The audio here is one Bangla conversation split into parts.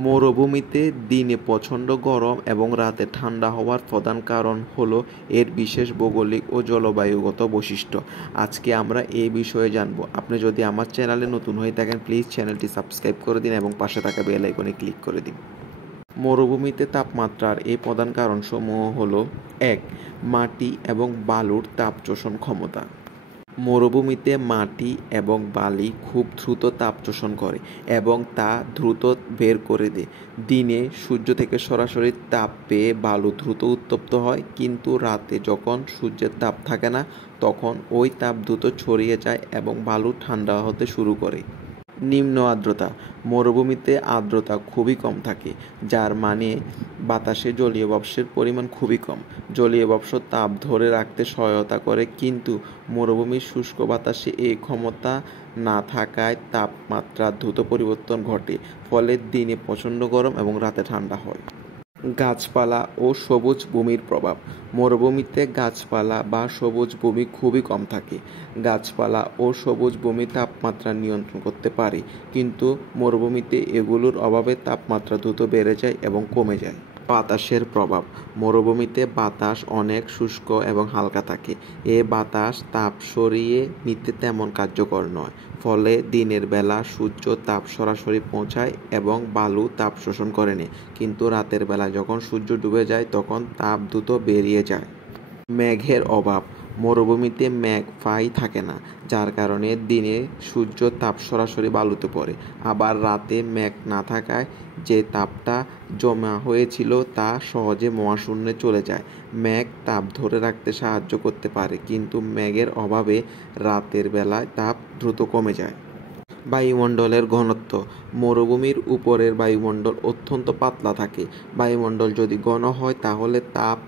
মরুভূমিতে দিনে প্রচণ্ড গরম এবং রাতে ঠান্ডা হওয়ার প্রধান কারণ হলো এর বিশেষ ভৌগোলিক ও জলবায়ুগত বৈশিষ্ট্য। আজকে আমরা এই বিষয়ে জানব। আপনি যদি আমার চ্যানেলে নতুন হয়ে থাকেন প্লিজ চ্যানেলটি সাবস্ক্রাইব করে দিন এবং পাশে থাকা বেল আইকনে ক্লিক করে দিন। মরুভূমিতে তাপমাত্রার এই প্রধান কারণসমূহ হলো: ১. মাটি এবং বালুর তাপ শোষণ ক্ষমতা। মরুভূমিতে মাটি এবং বালি খুব দ্রুত তাপ শোষণ করে এবং তা দ্রুত বের করে দেয়। দিনে সূর্য থেকে সরাসরি তাপ পেয়ে বালু দ্রুত উত্তপ্ত হয়, কিন্তু রাতে যখন সূর্যের তাপ থাকে না তখন ওই তাপ দ্রুত ছড়িয়ে যায় এবং বালু ঠান্ডা হতে শুরু করে। নিম্ন আর্দ্রতা। মরুভূমিতে আর্দ্রতা খুবই কম থাকে, যার মানে বাতাসে জলীয় বাষ্পের পরিমাণ খুবই কম। জলীয় বাষ্প তাপ ধরে রাখতে সহায়তা করে, কিন্তু মরুভূমির শুষ্ক বাতাসে এই ক্ষমতা না থাকায় তাপমাত্রা দ্রুত পরিবর্তন ঘটে, ফলে দিনে প্রচণ্ড গরম এবং রাতে ঠান্ডা হয়। গাছপালা ও সবুজ ভূমির প্রভাব। মরুভূমিতে গাছপালা বা সবুজ ভূমি খুবই কম থাকে। গাছপালা ও সবুজ ভূমি তাপমাত্রা নিয়ন্ত্রণ করতে পারে, কিন্তু মরুভূমিতে এগুলোর অভাবে তাপমাত্রা দ্রুত বেড়ে যায় এবং কমে যায়। বাতাসের প্রভাব। মরুভূমিতে বাতাস অনেক শুষ্ক এবং হালকা থাকে। এ বাতাস তাপ সরিয়ে নিতে তেমন কার্যকর নয়, ফলে দিনের বেলা সূর্য তাপ সরাসরি পৌঁছায় এবং বালু তাপ শোষণ করে নেয়, কিন্তু রাতের বেলা যখন সূর্য ডুবে যায় তখন তাপ দ্রুত বেরিয়ে যায়। মেঘের অভাব। মরুভূমিতে মেঘ প্রায় থাকে না, যার কারণে দিনে সূর্য তাপ সরাসরি বালুতে পড়ে। আবার রাতে মেঘ না থাকায় যে তাপটা জমা হয়েছিল তা সহজে মহাশূন্যে চলে যায়। মেঘ তাপ ধরে রাখতে সাহায্য করতে পারে, কিন্তু মেঘের অভাবে রাতের বেলায় তাপ দ্রুত কমে যায়। বায়ুমণ্ডলের ঘনত্ব। মরুভূমির উপরের বায়ুমণ্ডল অত্যন্ত পাতলা থাকে। বায়ুমণ্ডল যদি ঘন হয় তাহলে তাপ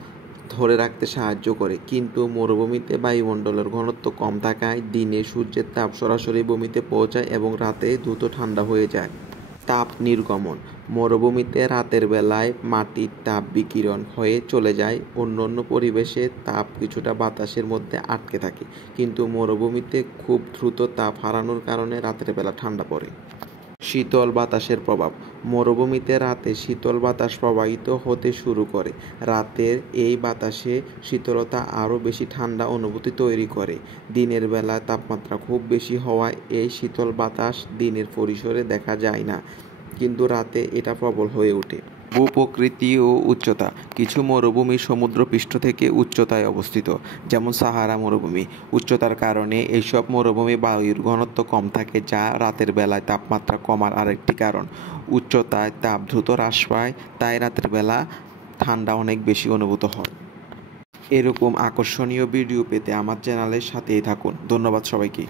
ধরে রাখতে সাহায্য করে, কিন্তু মরুভূমিতে বায়ুমণ্ডলের ঘনত্ব কম থাকায় দিনে সূর্যের তাপ সরাসরি ভূমিতে পৌঁছায় এবং রাতে দ্রুত ঠান্ডা হয়ে যায়। তাপ নির্গমন। মরুভূমিতে রাতের বেলায় মাটির তাপ বিকিরণ হয়ে চলে যায়। অন্যান্য পরিবেশে তাপ কিছুটা বাতাসের মধ্যে আটকে থাকে, কিন্তু মরুভূমিতে খুব দ্রুত তাপ হারানোর কারণে রাতের বেলা ঠান্ডা পড়ে। শীতল বাতাসের প্রভাব। মরুভূমিতে রাতে শীতল বাতাস প্রবাহিত হতে শুরু করে। রাতের এই বাতাসে শীতলতা আরও বেশি ঠান্ডা অনুভূতি তৈরি করে। দিনের বেলা তাপমাত্রা খুব বেশি হওয়ায় এই শীতল বাতাস দিনের পরিসরে দেখা যায় না, কিন্তু রাতে এটা প্রবল হয়ে ওঠে। ভূপ্রকৃতি ও উচ্চতা। কিছু মরুভূমি সমুদ্রপৃষ্ঠ থেকে উচ্চতায় অবস্থিত, যেমন সাহারা মরুভূমি। উচ্চতার কারণে এইসব মরুভূমি বায়ুর ঘনত্ব কম থাকে, যা রাতের বেলায় তাপমাত্রা কমার আরেকটি কারণ। উচ্চতায় তাপ দ্রুত হ্রাস পায়, তাই রাতের বেলা ঠান্ডা অনেক বেশি অনুভূত হয়। এরকম আকর্ষণীয় ভিডিও পেতে আমার চ্যানেলের সাথেই থাকুন। ধন্যবাদ সবাইকে।